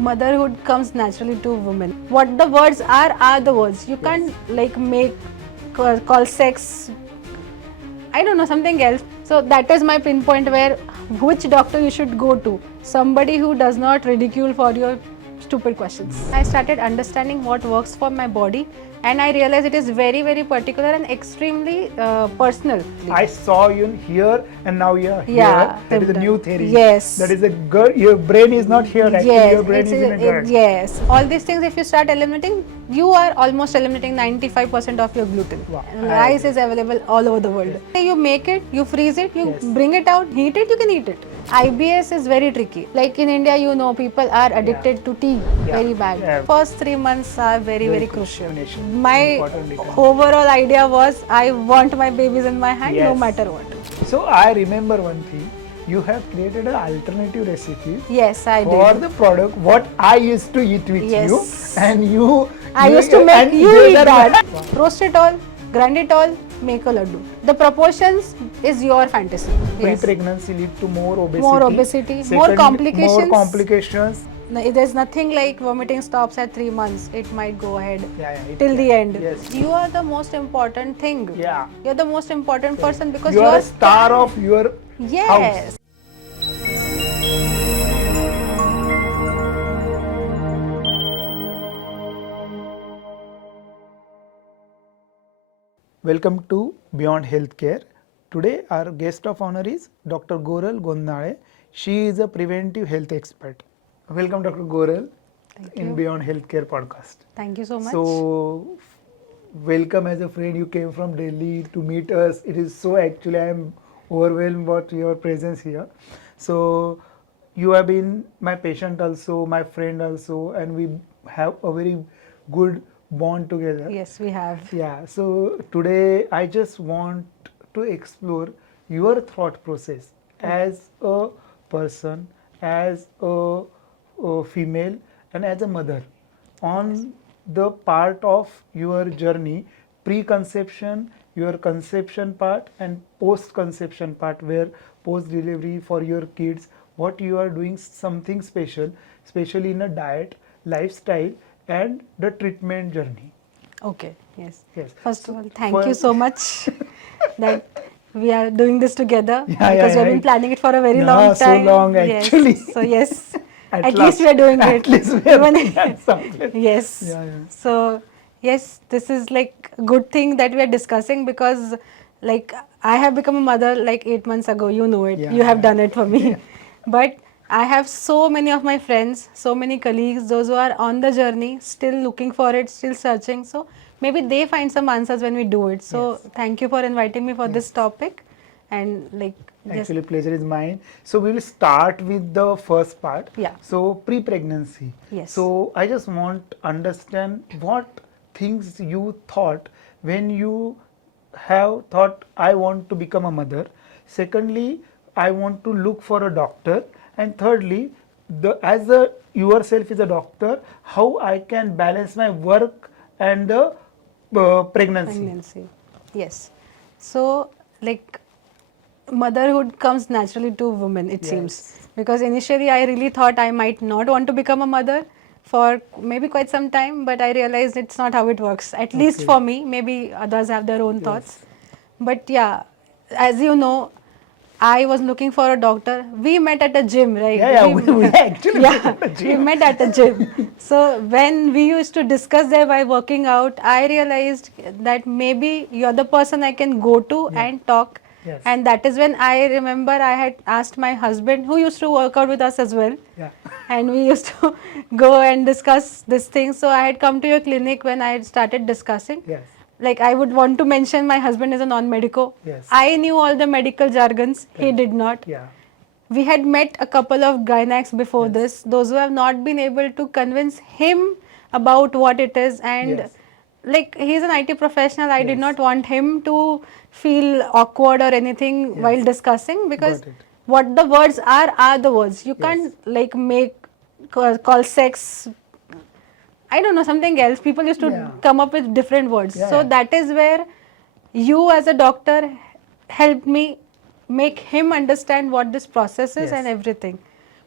motherhood comes naturally to women. What the words are the words. You can't like make call sex, I don't know, something else. So that is my pinpoint where which doctor you should go to. Somebody who does not ridicule for your stupid questions. I started understanding what works for my body, and I realized it is very, very particular and extremely personal. I saw you here and now you're here. Yeah, That is a new theory. Yes. That is a girl. Your brain is not here. Actually, Yes, your brain is in a girl. yes. All these things, if you start eliminating, you are almost eliminating 95% of your gluten. Wow, And rice is available all over the world. You make it, you freeze it, you bring it out, heat it, you can eat it. IBS is very tricky. Like in India, you know, people are addicted to tea very bad. First 3 months are very, very crucial. My overall idea was I want my babies in my hand no matter what. So I remember one thing. You have created an alternative recipe. Yes, I did. For the product, what I used to eat with you, and I used to make you eat that. Roast it all, grind it all, make a laddu. The proportions is your fantasy. Pre-pregnancy lead to more obesity. More obesity, Second, more complications. More complications. There's nothing like vomiting stops at 3 months. It might go ahead till can. the end. Yes. You are the most important thing. Yeah. You're the most important person because you are a star of your house. Welcome to Beyond Healthcare. Today our guest of honor is Dr. Goral Gondanale. She is a preventive health expert. Welcome Dr. Goral in Beyond Healthcare podcast. Thank you so much. So welcome as a friend. You came from Delhi to meet us. It is so actually I am overwhelmed about your presence here. So you have been my patient also, my friend also, and we have a very good bond together. Yes, we have. Yeah, so today I just want to explore your thought process as a person, as a female, and as a mother on the part of your journey, pre-conception, your conception part, and post-conception part, where post-delivery for your kids, what you are doing something special, especially in a diet, lifestyle, and the treatment journey. Okay, yes. Yes. First of all, thank you so much that we are doing this together because we have been planning it for a very long time. So long actually. Yes. So yes, at last, least we are doing at it. Least we are doing something. Yes. So yes, this is like a good thing that we are discussing because like I have become a mother like 8 months ago. You know it. You have done it for me. But I have so many of my friends, so many colleagues, those who are on the journey, still looking for it, still searching. So maybe they find some answers when we do it. So thank you for inviting me for this topic. And like actually pleasure is mine. So we will start with the first part. Yeah. So pre-pregnancy. Yes. So I just want to understand what things you thought when you have thought I want to become a mother. Secondly, I want to look for a doctor. And thirdly, yourself is a doctor, how I can balance my work and the pregnancy. Yes. So like motherhood comes naturally to women, it seems. Because initially I really thought I might not want to become a mother for maybe quite some time, but I realized it's not how it works. At least for me, maybe others have their own thoughts. But yeah, as you know, I was looking for a doctor. We met at a gym, right? We actually met at a gym. We met at a gym. So when we used to discuss there while working out, I realized that maybe you're the person I can go to and talk. Yes. And that is when I remember I had asked my husband, who used to work out with us as well. And we used to go and discuss this thing. So I had come to your clinic when I had started discussing. Like I would want to mention my husband is a non-medico. I knew all the medical jargons. He did not. We had met a couple of gynacs before this. Those who have not been able to convince him about what it is. And like he's an IT professional. I did not want him to feel awkward or anything while discussing because what the words are the words. You can't like make call sex, I don't know, something else. People used to come up with different words. So that is where you as a doctor helped me make him understand what this process is and everything.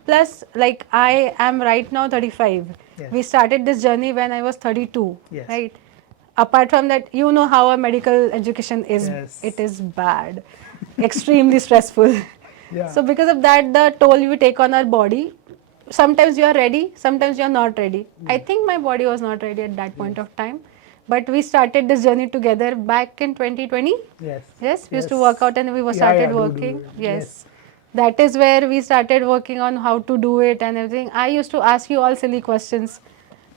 Plus, like I am right now 35. Yes. We started this journey when I was 32, Yes. right? Apart from that, you know how a medical education is. Yes. It is bad, extremely stressful. Yeah. So because of that, the toll we take on our body, sometimes you are ready, sometimes you are not ready. I think my body was not ready at that point of time. But we started this journey together back in 2020. Yes. Yes, we used to work out and we were Yeah, started do working. it. Yes. That is where we started working on how to do it and everything. I used to ask you all silly questions.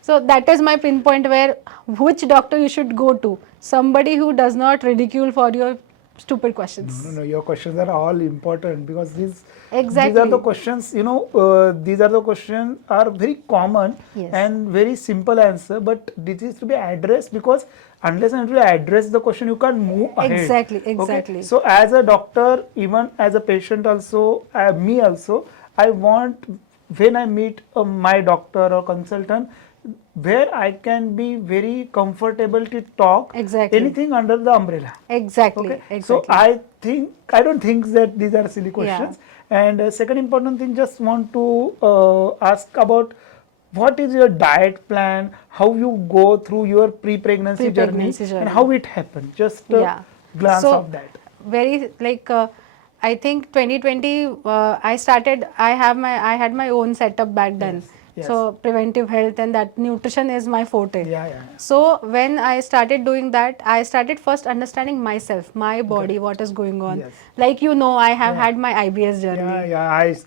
So that is my pinpoint where which doctor you should go to. Somebody who does not ridicule for your stupid questions. No. Your questions are all important because these are Exactly. the questions. These are the questions are very common Yes. and very simple answer. But this is to be addressed because unless and until you address the question, you can't move ahead. Exactly, Okay? exactly. So as a doctor, even as a patient, also me also, I want when I meet my doctor or consultant, where I can be very comfortable to talk Exactly. anything under the umbrella. Exactly. Okay. Exactly. So I don't think that these are silly questions. And second important thing, just want to ask about what is your diet plan, how you go through your pre-pregnancy journey, and how it happened. Just glance so, of that. Very like I think 2020 I had my own setup back then. Yes. So preventive health and that nutrition is my forte. Yeah. So when I started doing that, I started first understanding myself, my body, what is going on. Yes. Like I have had my IBS journey.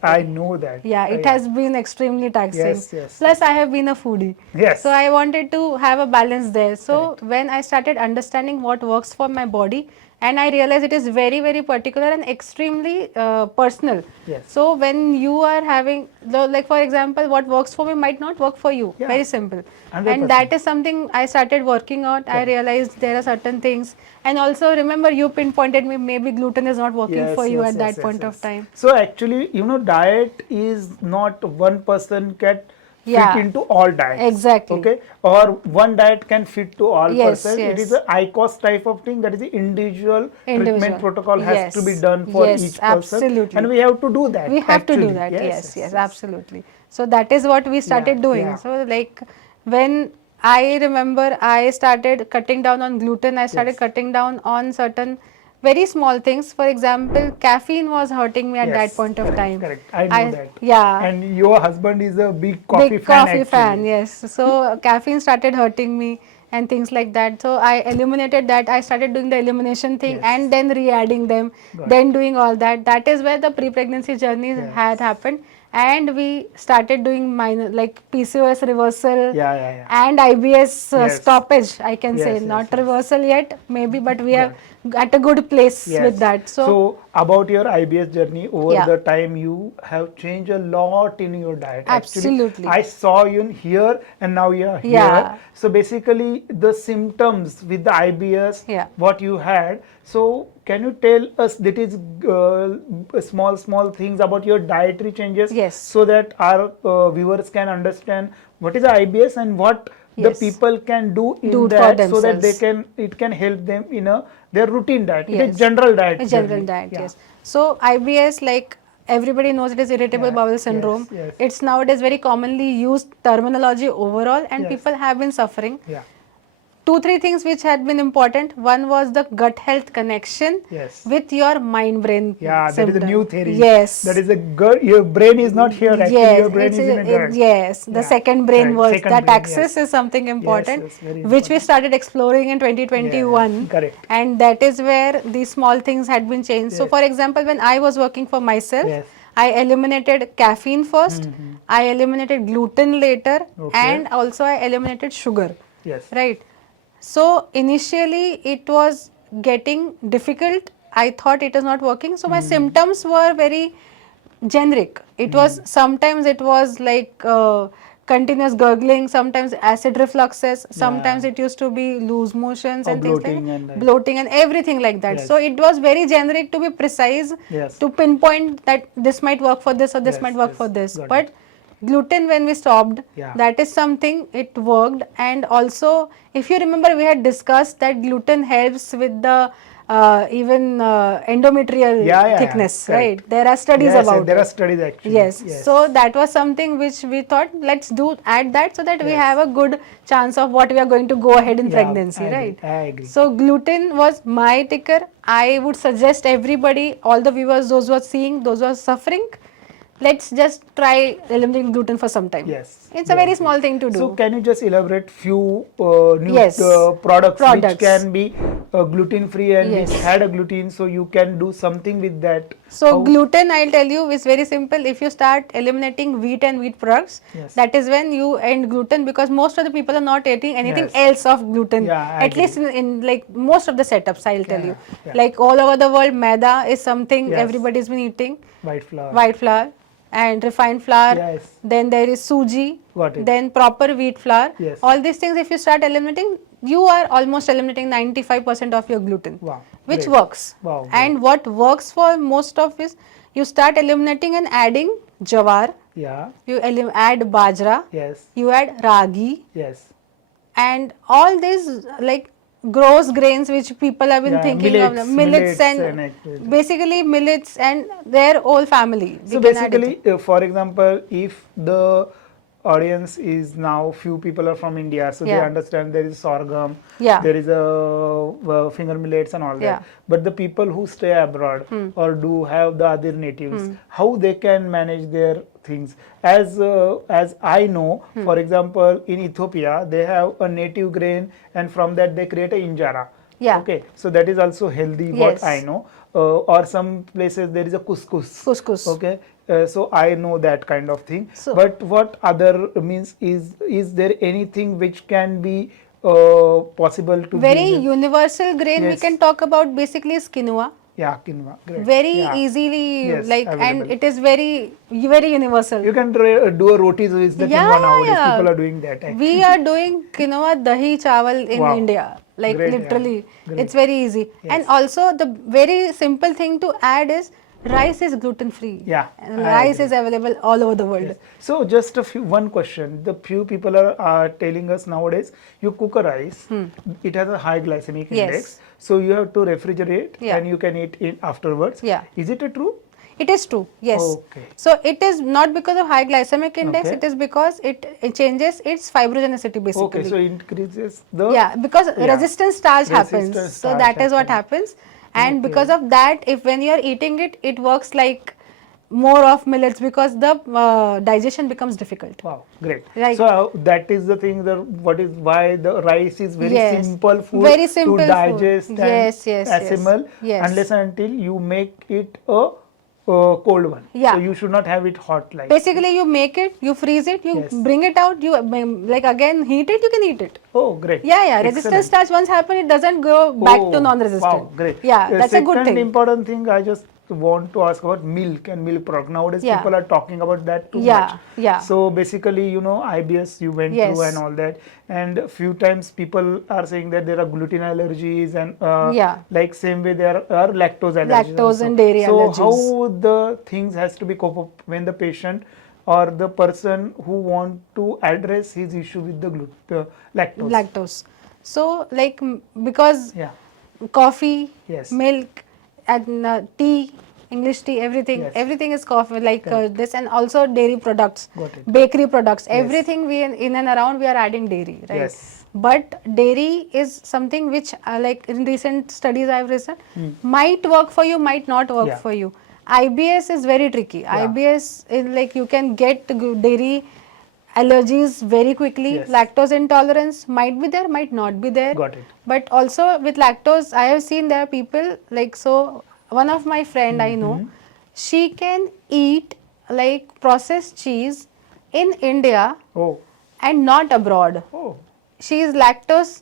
I know that. Yeah, it has been extremely taxing. Yes. Plus, I have been a foodie. Yes. So I wanted to have a balance there. So when I started understanding what works for my body, and I realized it is very, very particular and extremely personal. Yes. So when you are having, like for example, what works for me might not work for you. Yeah. Very simple. 100%. And that is something I started working out. I realized there are certain things. And also remember, you pinpointed me, maybe gluten is not working for you at that point of time. So actually, diet is not one person can fit into all diets. Exactly. Okay, or one diet can fit to all person. It is Yes. a ICOS type of thing. That is the individual treatment protocol has to be done for each person, absolutely. and we have to do that. We have to do that. Yes, absolutely. So that is what we started doing. So like when I remember I started cutting down on gluten, I started cutting down on certain very small things. For example, caffeine was hurting me at that point of time. Correct. I know that. Yeah. And your husband is a big coffee Big fan. coffee fan, yes. So caffeine started hurting me and things like that. So I eliminated that. I started doing the elimination thing and then re-adding them, then doing all that. That is where the pre-pregnancy journey had happened. And we started doing minor like PCOS reversal and IBS stoppage, I can say. Not reversal yet, maybe, but we are at a good place with that. So about your IBS journey over the time, you have changed a lot in your diet. Absolutely. Actually, I saw you here and now you are here. So basically the symptoms with the IBS, what you had. So can you tell us that is small things about your dietary changes so that our viewers can understand what is the IBS and what the people can do in that so that it can help them in their routine diet. It is general diet. General diet, yes. So IBS, like everybody knows, it is irritable bowel syndrome. It's nowadays very commonly used terminology overall, and people have been suffering. 2-3 things which had been important. One was the gut health connection with your mind brain. That is a new theory. Yes. That is your brain is not here actually, your brain is in a gut. The second brain works. That axis is something important, which we started exploring in 2021. Correct. And that is where these small things had been changed. So for example, when I was working for myself, I eliminated caffeine first, I eliminated gluten later, and also I eliminated sugar. Right. So initially it was getting difficult. I thought it is not working. So my symptoms were very generic. It was sometimes it was like continuous gurgling, sometimes acid refluxes, sometimes it used to be loose motions and things like bloating and everything like that. So it was very generic to be precise, to pinpoint that this might work for this or this might work for this. But gluten, when we stopped, that is something it worked. And also, if you remember, we had discussed that gluten helps with the even endometrial thickness, right? Correct. There are studies Yes, about there it. are studies actually. Yes. So that was something which we thought, let's add that so that we have a good chance of what we are going to go ahead in pregnancy, right? I agree. So gluten was my ticker. I would suggest everybody, all the viewers, those who are seeing, those who are suffering, let's just try eliminating gluten for some time. Yes. It's a very small thing to do. So can you just elaborate few new Yes. products which Products. can be gluten free and Yes. which had a gluten, so you can do something with that? So gluten, I'll tell you, is very simple. If you start eliminating wheat and wheat products, that is when you end gluten, because most of the people are not eating anything else of gluten. At least in like most of the setups, I'll tell you. Like all over the world, maida is something everybody's been eating. White flour and refined flour. Then there is suji. Then proper wheat flour. All these things, if you start eliminating, you are almost eliminating 95% of your gluten. Wow. Which works. And what works for most of is, you start eliminating and adding jowar. You add bajra. You add ragi. And all these like gross grains which people have been thinking of, millets and basically millets and their whole family. So basically, for example, if the audience is now few people are from India, so they understand there is sorghum, there is a finger millets and all that. But the people who stay abroad or do have the other natives, how they can manage their things? As I know, for example, in Ethiopia they have a native grain, and from that they create a injera. Okay, so that is also healthy. What I know. Or some places there is a couscous. Okay, so I know that kind of thing. So, but what other means is there anything which can be possible to very universal grain? We can talk about basically is quinoa. Quinoa. Great. Very easily, like available. And it is very universal. You can do a roti with the quinoa nowadays. People are doing that. Actually. We are doing quinoa dahi chawal in India. Like literally, it's very easy. And also the very simple thing to add is, rice is gluten free. Rice is available all over the world. So just one question. The few people are telling us nowadays, you cook a rice, it has a high glycemic index, so you have to refrigerate and you can eat it afterwards. Is it true? It is true, yes. So it is not because of high glycemic index, it is because it changes its fibrogenicity basically. Okay, so increases the... because resistance starch happens. So that is what happens. And because of that, if when you are eating it, it works like more of millets, because the digestion becomes difficult. Wow, great. So that is the thing, why the rice is very simple food to digest and assimilate, unless and until you make it a cold one. So you should not have it hot like. Basically you make it, you freeze it, you bring it out, you like again heat it, you can eat it. Oh, great. Resistance starch once happen, it doesn't go back to non-resistant. Wow, great. That's a good thing. Second important thing I just want to ask about milk and milk product. Nowadays people are talking about that too much. So basically, IBS you went through and all that, and a few times people are saying that there are gluten allergies and like same way there are lactose allergies. Lactose and dairy allergies. So how the things has to be cope up when the patient or the person who want to address his issue with the lactose. So like because coffee, milk, and tea, English tea, everything is coffee, like this, and also dairy products, bakery products, everything we in and around we are adding dairy, right? But dairy is something which like in recent studies I've researched might work for you, might not work for you. IBS is very tricky. IBS is like you can get dairy allergies very quickly. Lactose intolerance might be there, might not be there. But also with lactose, I have seen there are people like, so one of my friend I know, she can eat like processed cheese in India and not abroad. She is lactose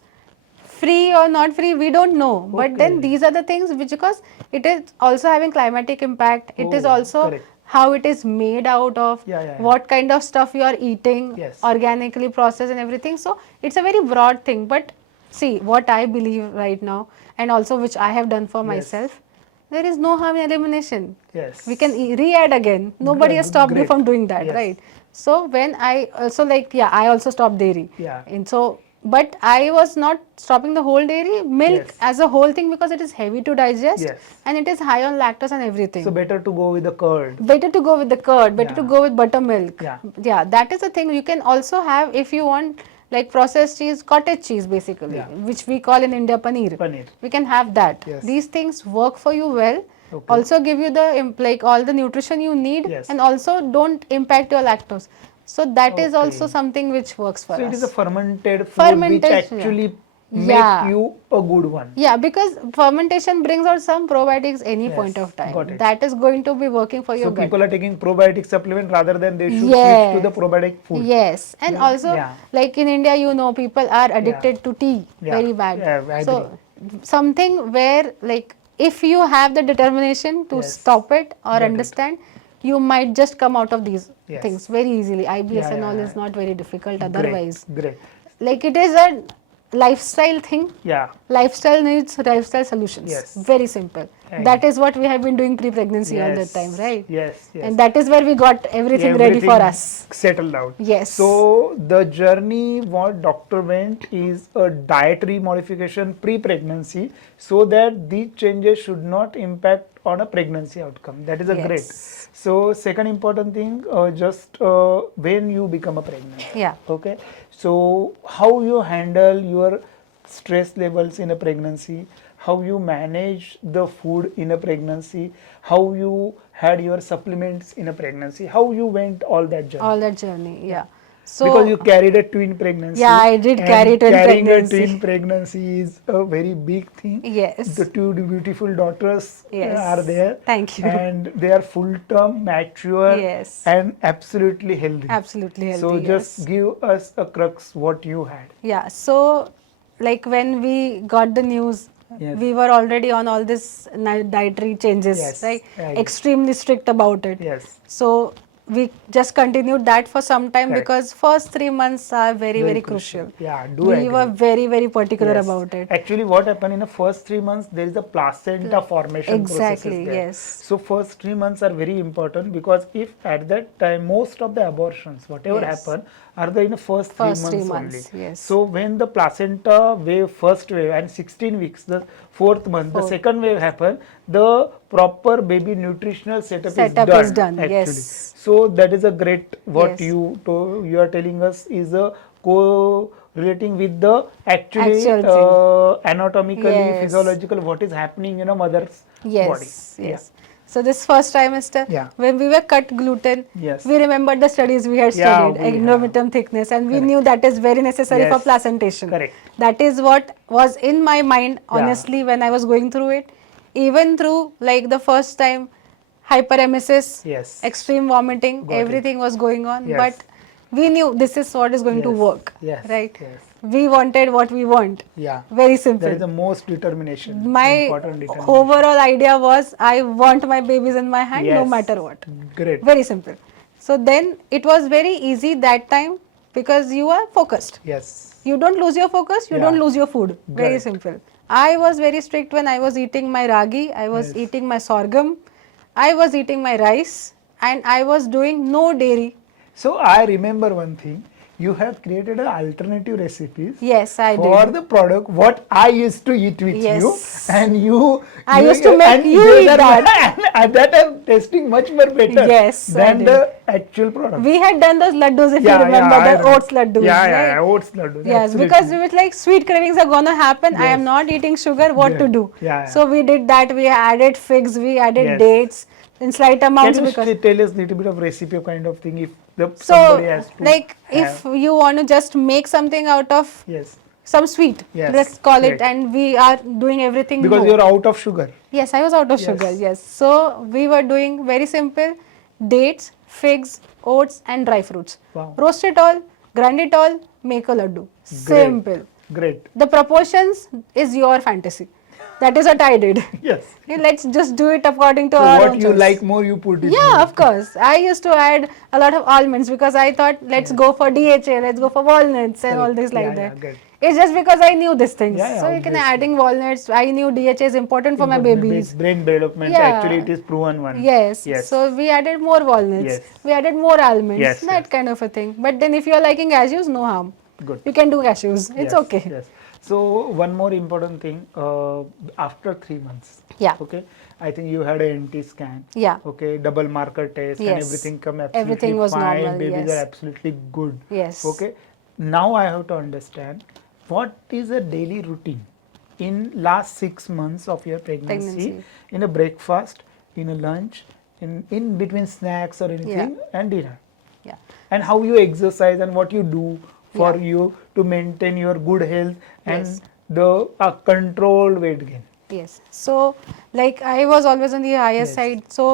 free or not free, we don't know. But then these are the things which, because it is also having climatic impact, it is also how it is made out of, what kind of stuff you are eating, organically processed and everything. So it's a very broad thing. But see, what I believe right now, and also which I have done for myself, there is no harm in elimination. We can re-add again. Nobody has stopped me from doing that, right? So when I also I also stopped dairy. And so But I was not stopping the whole dairy milk Yes. as a whole thing because it is heavy to digest Yes. and it is high on lactose and everything. So better to go with the curd. Better to go with the curd, better to Yeah. go with buttermilk. Yeah. That is the thing. You can also have, if you want, like processed cheese, cottage cheese basically, Yeah. which we call in India paneer. Paneer. We can have that. Yes. These things work for you well. Okay. Also give you the like all the nutrition you need, Yes. and also don't impact your lactose. So that is also Okay. something which works for us. So it is a fermented food which Fermentation, actually yeah. make you a good one. Yeah, because fermentation brings out some probiotics any Yes, point of time. got it. That is going to be working for your So gut. people are taking probiotic supplement rather than they should switch Yes. to the probiotic food. Yes, and Yeah. also Yeah. like in India, you know, people are addicted to tea Yeah. very bad. Yeah, I So agree. something where like if you have the determination to Yes. stop it or Got it. understand, you might just come out of these Yes. things very easily. IBS Yeah, and all yeah, is yeah. not very difficult Great. otherwise. Great. Like it is a lifestyle thing. Yeah. Lifestyle needs lifestyle solutions. Yes. Very simple. Right. That is what we have been doing pre-pregnancy all the Yes. time, right? Yes. Yes. And that is where we got everything ready for us. Settled out. Yes. So the journey what doctor went is a dietary modification pre-pregnancy so that these changes should not impact on a pregnancy outcome. That is a Yes. great. So second important thing, just when you become a pregnant. Yeah. Okay. So how you handle your stress levels in a pregnancy, how you manage the food in a pregnancy, how you had your supplements in a pregnancy, how you went all that journey. All that journey, yeah. So Because you carried a twin pregnancy. Yeah, I did carry twin carrying pregnancy. a twin pregnancy is a very big thing. Yes. The two beautiful daughters Yes. are there. Thank you. And they are full term, mature, Yes. and absolutely healthy. Absolutely healthy. So just yes. give us a crux what you had. Yeah. So like when we got the news, Yes. we were already on all this dietary changes, Yes, right? right. Extremely strict about it. Yes. So we just continued that for some time Correct. because first 3 months are very crucial. Yeah, do We agree. were very particular Yes. about it. Actually, what happened in the first 3 months, there is a placenta formation process Exactly, there. yes. So first 3 months are very important because if at that time most of the abortions, whatever Yes. happen, are the in the first 3 First 3 months months, only. yes. So when the placenta wave, first wave, and 16 weeks, the fourth month, the Fourth. second wave happen, the proper baby nutritional setup Setup is is done. done, Actually. yes. So that is a great what Yes. you are telling us is a co-relating with the actually Actual thing. anatomically, Yes. physiological what is happening in a mother's Yes, body. yes. So this first trimester, Yeah. when we were cut gluten, Yes. we remembered the studies we had Yeah, studied, we endometrium thickness, and we Correct. knew that is very necessary for Yes. placentation. Correct. That is what was in my mind, Yeah. honestly, when I was going through it. Even through like the first time, hyperemesis, Yes. extreme vomiting, Got it. everything was going on, Yes. but we knew this is what is going to Yes. work, Yes. right? Yes. We wanted what we want. Yeah. Very simple. That is the most determination. My important determination. overall idea was I want my babies in my hand no Yes. matter what. Great. Very simple. So then it was very easy that time because you are focused. Yes. You don't lose your focus, you Yeah. don't lose your food. Very Correct. simple. I was very strict when I was eating my ragi, I was Yes. eating my sorghum, I was eating my rice, and I was doing no dairy. So I remember one thing. You have created an alternative recipes. Yes, I for did. the product what I used to eat with Yes. you, and you. I used to make and you those eat are- that. And that I'm tasting much more better. Yes, I than did. the actual product. We had done those laddus if you I remember, the remember. oats laddus. right? Oats laddu. Yes, absolutely. because we were like sweet cravings are gonna happen. I am Yes. not eating sugar. What Yeah. to do? Yeah. So we did that. We added figs. We added Yes. dates in slight amounts Can you because. tell us a little bit of recipe kind of thing if the So somebody has to like have. if you want to just make something out of Yes. some sweet, Yes, let's call it, great. and we are doing everything. Because no. you're out of sugar. Yes, I was out of Yes. sugar. Yes, so we were doing very simple: dates, figs, oats, and dry fruits. Wow. Roast it all, grind it all, make a laddu. Simple. Great. The proportions is your fantasy. That is what I did. Yes. Okay, let's just do it according to So our what own you choice. like more, you put it. Yeah, more. of course. I used to add a lot of almonds because I thought let's go for DHA, let's go for walnuts and all Correct. things like Yeah, that. yeah, good. It's just because I knew these things. Yeah, yeah, so you can obviously. adding walnuts. I knew DHA is important for my babies. Brain development. Yeah. Actually, it is proven one. Yes. Yes. So we added more walnuts. Yes. We added more almonds. Yes, That yes. kind of a thing. But then if you are liking cashews, no harm. Good. You can do cashews. It's Yes, okay. yes. So one more important thing, after 3 months, Yeah. okay, I think you had an NT scan, Yeah. okay, double marker test, and Yes. everything come absolutely Everything was fine. normal. Babies Yes. are absolutely good. Yes. Okay. Now I have to understand what is a daily routine in last 6 months of your pregnancy, in a breakfast, in a lunch, in between snacks or anything, and dinner, Yeah. and how you exercise and what you do for Yeah. you to maintain your good health and Yes. the controlled weight gain. Yes. So, like I was always on the higher Yes. side. So,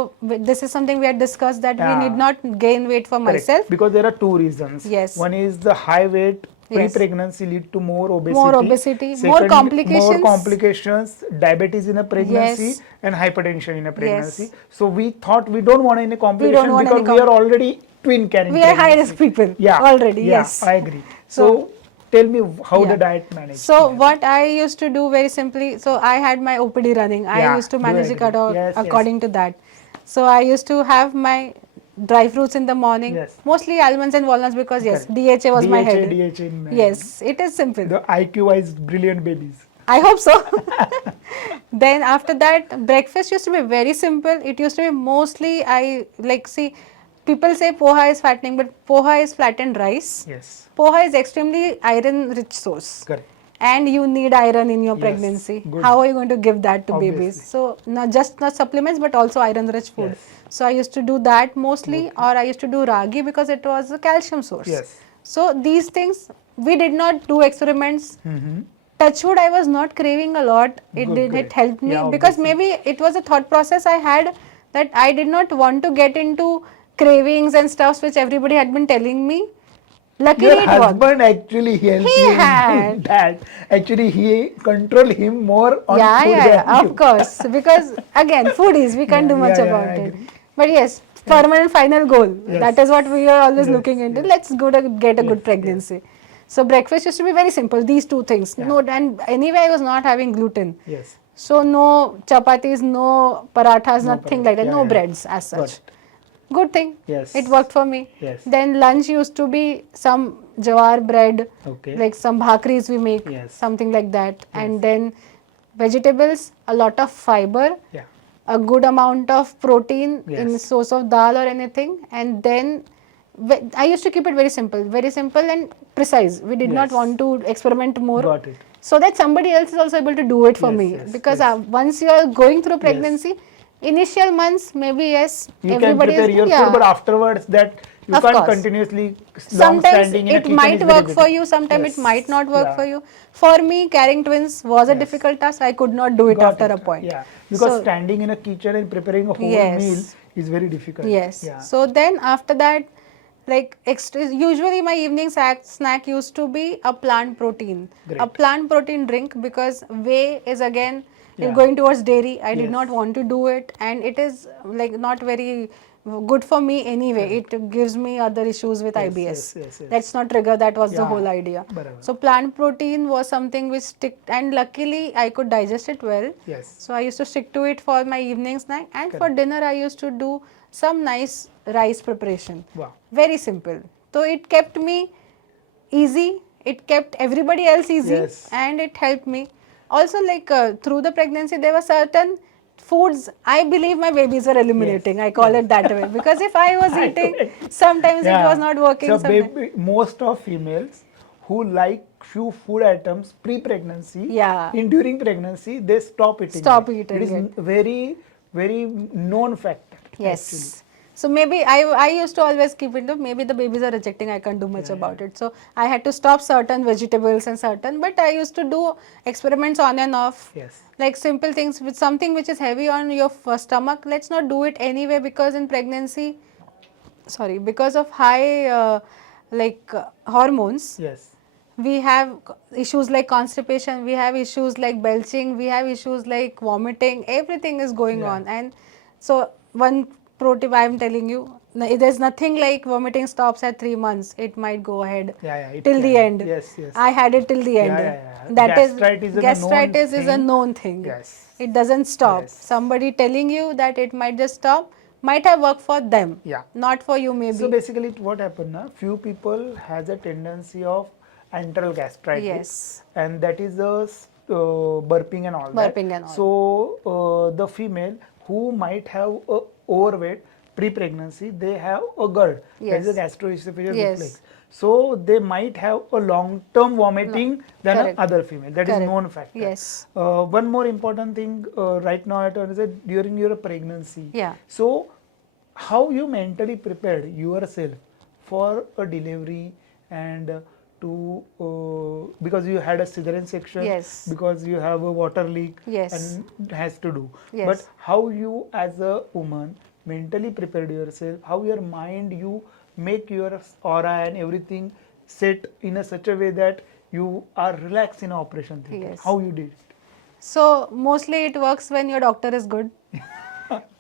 this is something we had discussed that we need Yeah. not gain weight for Correct. myself. Because there are two reasons. Yes. One is the high weight Yes. pre-pregnancy lead to more obesity. More obesity, Second, more complications. more complications, diabetes in a pregnancy, Yes. and hypertension in a pregnancy. Yes. So we thought we don't want any complication want because any we are already twin carrying We are high pregnancy. risk people Yeah. already. Yeah, Yes. I agree. So tell me how the diet managed. So what I used to do very simply, so I had my OPD running. I Yeah, used to do manage it agree. Yes, according to that. So I used to have my dry fruits in the morning, Yes. mostly almonds and walnuts because yes, Correct. DHA was my head. DHA in Yes, it is simple. the IQ-wise brilliant babies. I hope so. Then after that, breakfast used to be very simple. It used to be mostly, people say poha is fattening, but poha is flattened rice. Yes. Poha is extremely iron rich source. Correct. And you need iron in your Yes, pregnancy. good. How are you going to give that to Obviously. babies? So not supplements, but also iron rich food. Yes. So I used to do that mostly, or I used to do ragi because it was a calcium source. Yes. So these things, we did not do experiments. Touchwood, I was not craving a lot. It helped me because maybe it was a thought process I had that I did not want to get into cravings and stuffs which everybody had been telling me. Luckily, Your it husband actually helped He you in had. that. Actually, he controlled him more on food than you. Of course. Because again, foodies, we can't do much about I it. agree. But yes, permanent final goal. Yes. That is what we are always Yes, looking into. yes. Let's go to get a Yes, good pregnancy. So breakfast used to be very simple. These two things. Yeah. No, and anyway, I was not having gluten. Yes. So no chapatis, no parathas, No nothing parathas. like that. Yeah, No yeah. breads as Got such. it. Good thing. Yes. It worked for me. Yes. Then lunch used to be some jowar bread, Okay. like some bhakris we make, Yes. something like that. And then vegetables, a lot of fiber, Yeah. a good amount of protein in Yes. source of dal or anything. And then I used to keep it very simple and precise. We did not Yes. want to experiment more. Got it. So that somebody else is also able to do it for Yes, me. yes, Because yes. once you are going through pregnancy, initial months, maybe yes, You can everybody prepare is, your food, but afterwards that you Of can't course. continuously long Sometimes standing in a it kitchen might is very work for difficult. you, sometimes Yes. it might not work Yeah. for you. For me, carrying twins was a Yes. difficult task. I could not do it Got after it. a point. Yeah, because So- standing in a kitchen and preparing a whole Yes. meal is very difficult. Yes. Yeah. So then after that, like usually my evening snack used to be a plant protein. Great. A plant protein drink because whey is again Yeah. going towards dairy. I did Yes. not want to do it, and it is like not very good for me anyway. It gives me other issues with Yes, IBS. yes, yes. Let's not trigger that was the Yeah. whole idea. Barabar. So plant protein was something which and luckily I could digest it well. Yes. So I used to stick to it for my evening snack, and for dinner I used to do some nice rice preparation. Wow. Very simple. So it kept me easy. It kept everybody else easy, Yes. and it helped me. Also, like through the pregnancy, there were certain foods I believe my babies were eliminating. Yes. I call it that way because if I was eating, sometimes it was not working. So sometimes. most of females who like few food items pre-pregnancy, Yeah. during pregnancy, they stop eating. Stop it. eating It is it. very, very known factor. Yes. Actually. So maybe I used to always keep it up. Maybe the babies are rejecting. I can't do much about it. So I had to stop certain vegetables and certain. But I used to do experiments on and off. Yes. Like simple things with something which is heavy on your stomach. Let's not do it anyway because in pregnancy, because of high hormones. Yes. We have issues like constipation, we have issues like belching, we have issues like vomiting, everything is going Yeah. on. And so one pro tip I am telling you, there's nothing like vomiting stops at 3 months. It might go ahead It till the can. end. Yes, yes. I had it till the end. Yeah. That Gastritis is a known thing. Yes. It doesn't stop. Yes. Somebody telling you that it might just stop might have worked for them. Yeah. Not for you maybe. So basically what happened now, few people has a tendency of enteral gastritis, Yes. and that is the burping and all Burping that. and all. So the female who might have a overweight pre-pregnancy, they have a GERD, that is a Yes. gastroesophageal Yes. reflux. So they might have a long-term vomiting than Correct. other female. That is Correct. known factor. Yes. One more important thing right now I is that during your pregnancy. Yeah. So how you mentally prepared yourself for a delivery and because you had a cesarean section, Yes. because you have a water leak, Yes. and has to do. Yes. But how you as a woman mentally prepared yourself, how your mind you make your aura and everything set in a such a way that you are relaxed in operation theater. Yes. How you did it? So mostly it works when your doctor is good.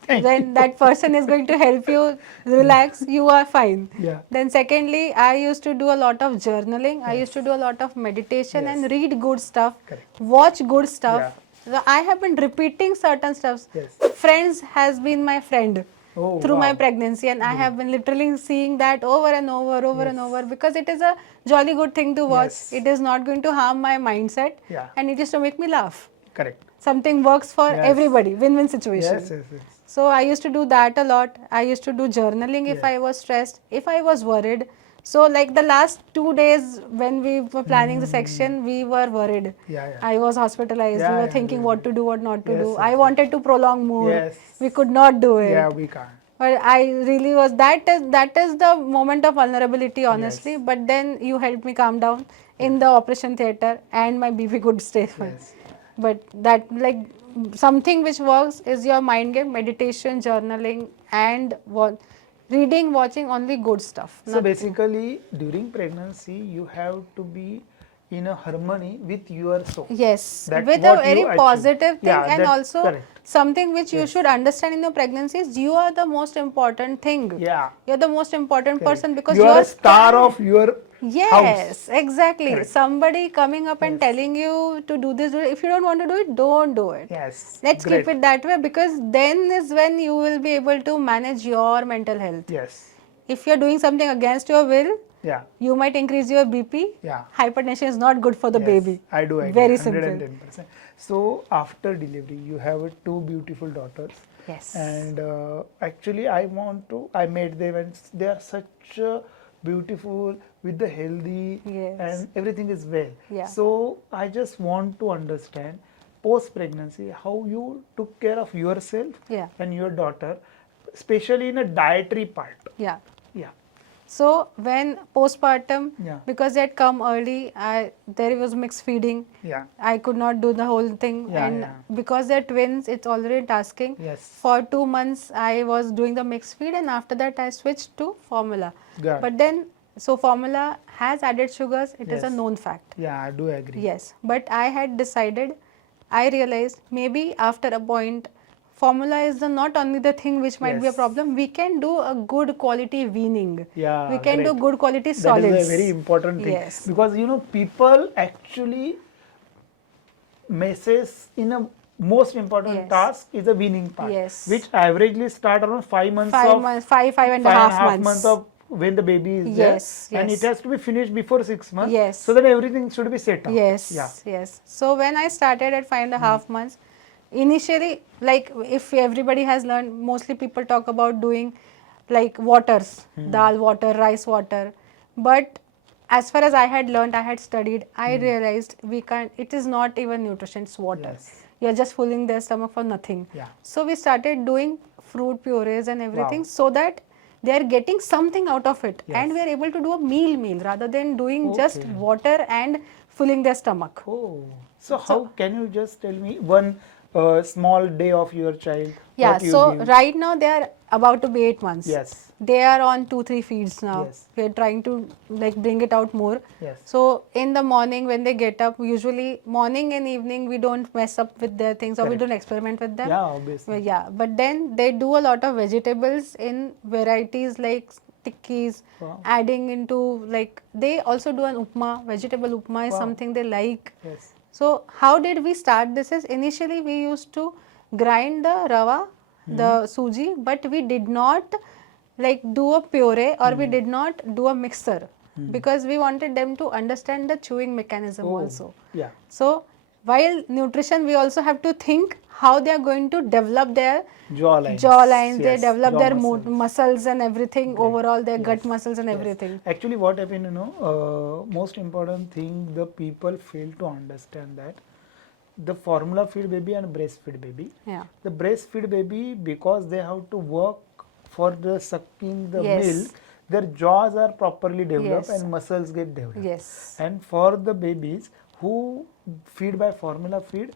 Thank When that person is going to help you relax, you are fine. Yeah. Then secondly, I used to do a lot of journaling. I used to do a lot of meditation Yes. and read good stuff, Correct. watch good stuff. Yeah. So I have been repeating certain stuffs. Yes. Friends has been my friend Oh, through my wow. pregnancy, and I have been literally seeing that over and over and Yes. over, because it is a jolly good thing to watch. Yes. It is not going to harm my mindset, Yeah. and it is to make me laugh. Correct. Something works for Yes. everybody, win-win situation. Yes, yes, yes. So I used to do that a lot. I used to do journaling if Yes. I was stressed, if I was worried. So like the last 2 days when we were planning the section, we were worried. Yeah, yeah. I was hospitalized. Yeah, We were yeah, thinking yeah, what to do, what not to Yes, do. yes, I yes. wanted to prolong more. Yes. We could not do it. Yeah, we can't. But I really was, that is the moment of vulnerability, honestly. Yes. But then you helped me calm down in the operation theater, and my BP could stay fine. Yes. But that, like, something which works is your mind game, meditation, journaling, and reading, watching only good stuff. So basically, during pregnancy, you have to be in a harmony with your soul. Yes, That with a what very you achieve. positive thing, Yeah, and that's also correct. something which you should understand in your pregnancy is you are the most important thing. Yeah. You're the most important Correct. person, because you are you're a star carrying- of your Yes, house. exactly. Correct. Somebody coming up and telling you to do this, if you don't want to do it, don't do it. Yes. Let's Great. keep it that way, because then is when you will be able to manage your mental health. Yes. If you're doing something against your will, Yeah. you might increase your BP. Yeah. Hypertension is not good for the Yes, baby. I do agree. Very simple. 110%. So after delivery, you have two beautiful daughters. Yes. And actually, I made them, and they are such beautiful with the healthy, Yes. and everything is well. Yeah. So I just want to understand post pregnancy how you took care of yourself Yeah. and your daughter, especially in a dietary part. Yeah. Yeah. So when postpartum, Yeah. because they had come early, there was mixed feeding. Yeah. I could not do the whole thing, Yeah, and yeah. because they're twins, it's already tasking. Yes. For 2 months, I was doing the mixed feed, and after that, I switched to formula. Got it. But then, so formula has added sugars. It is a Yes. known fact. Yeah, I do agree. Yes, but I had decided, I realized maybe after a point, formula is not only the thing which might be a Yes. problem. We can do a good quality weaning. Yeah, we can do great. good quality That solids. is a very important thing. Yes. Because people actually messes in a most important Yes. task is the weaning part, Yes. which averagely start around 5 months Five of months, five and a five and half a half months. of when the baby is Yes, there, and yes. it has to be finished before 6 months. Yes. So that everything should be set up. Yes, Yeah. yes. So when I started at 5.5 months, initially, like if everybody has learned, mostly people talk about doing like waters, dal water, rice water. But as far as I had learned, I had studied, I realized we can't, it is not even nutrition, it's water. Yes. You're just filling their stomach for nothing. Yeah. So we started doing fruit purees and everything, Wow. so that they are getting something out of it, Yes. and we are able to do a meal rather than doing just Okay. water and filling their stomach. Oh, so how can you just tell me one small day of your child? Yeah, what you so give? right now they are about to be 8 months. Yes. They are on 2-3 feeds now. Yes. We are trying to like bring it out more. Yes. So in the morning when they get up, usually morning and evening we don't mess up with their things, or we Correct. don't experiment with them. Yeah, obviously. Well, yeah, but then they do a lot of vegetables in varieties like tikkis, Wow. adding into, like, they also do an upma. Vegetable upma is Wow. something they like. Yes. So how did we start this is, initially we used to grind the rava, the suji, but we did not like do a puree, or we did not do a mixer. because we wanted them to understand the chewing mechanism Oh, also. yeah. So while nutrition, we also have to think how they are going to develop their jawlines, they Yes, develop jaw their muscles. muscles and everything, Great. overall their Yes, gut muscles and yes. everything. Actually, what happened, most important thing the people fail to understand that the formula feed baby and breastfeed baby. Yeah. The breastfeed baby, because they have to work for the sucking the Yes. milk, their jaws are properly developed Yes. and muscles get developed. Yes. And for the babies who feed by formula feed,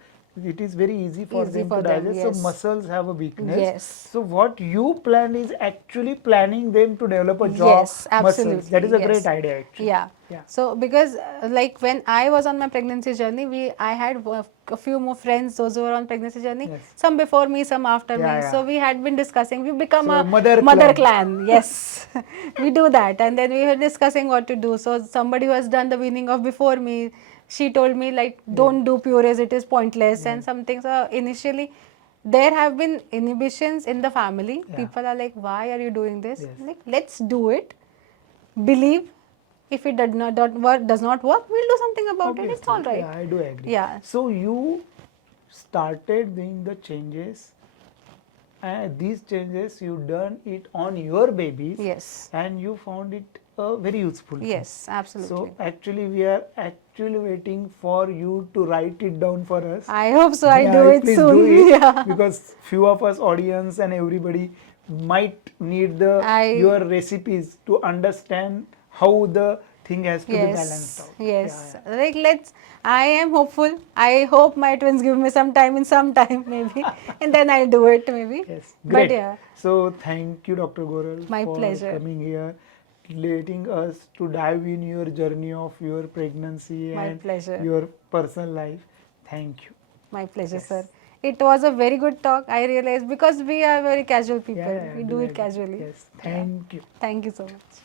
it is very easy for Easy them for to them, digest. yes. So muscles have a weakness. Yes. So what you plan is actually planning them to develop a jaw Yes, muscles. That is a absolutely, great yes. idea actually. Yeah. Yeah. So because like when I was on my pregnancy journey, I had a few more friends, those who were on pregnancy journey, Yes. some before me, some after Yeah, me. yeah. So we had been discussing, we become So a mother clan. Yes, we do that, and then we were discussing what to do. So somebody who has done the weaning off before me, she told me like, don't do purees, it is pointless, and something. So initially, there have been inhibitions in the family. Yeah. People are like, why are you doing this? Yes. Like, let's do it. Believe. If it does not work, we'll do something about it. It's all right. Yeah, I do agree. Yeah. So you started doing the changes, and these changes you done it on your babies. Yes. And you found it very useful. Yes, absolutely. So actually, we are actually waiting for you to write it down for us. I hope so. I'll Yeah, do it please soon. do it. Yeah. Because few of us audience and everybody might need your recipes to understand how the thing has to be balanced out. Yes. Yeah, yeah. Like I am hopeful. I hope my twins give me some time maybe, and then I'll do it maybe. Yes, But great. yeah. So thank you, Dr. Goral, My for pleasure. coming here, letting us to dive in your journey of your pregnancy My and pleasure. your personal life. Thank you. My pleasure, Yes. sir. It was a very good talk. I realized because we are very casual people. Yeah, We I do it agree. casually. Yes, Yeah. thank you. Thank you so much.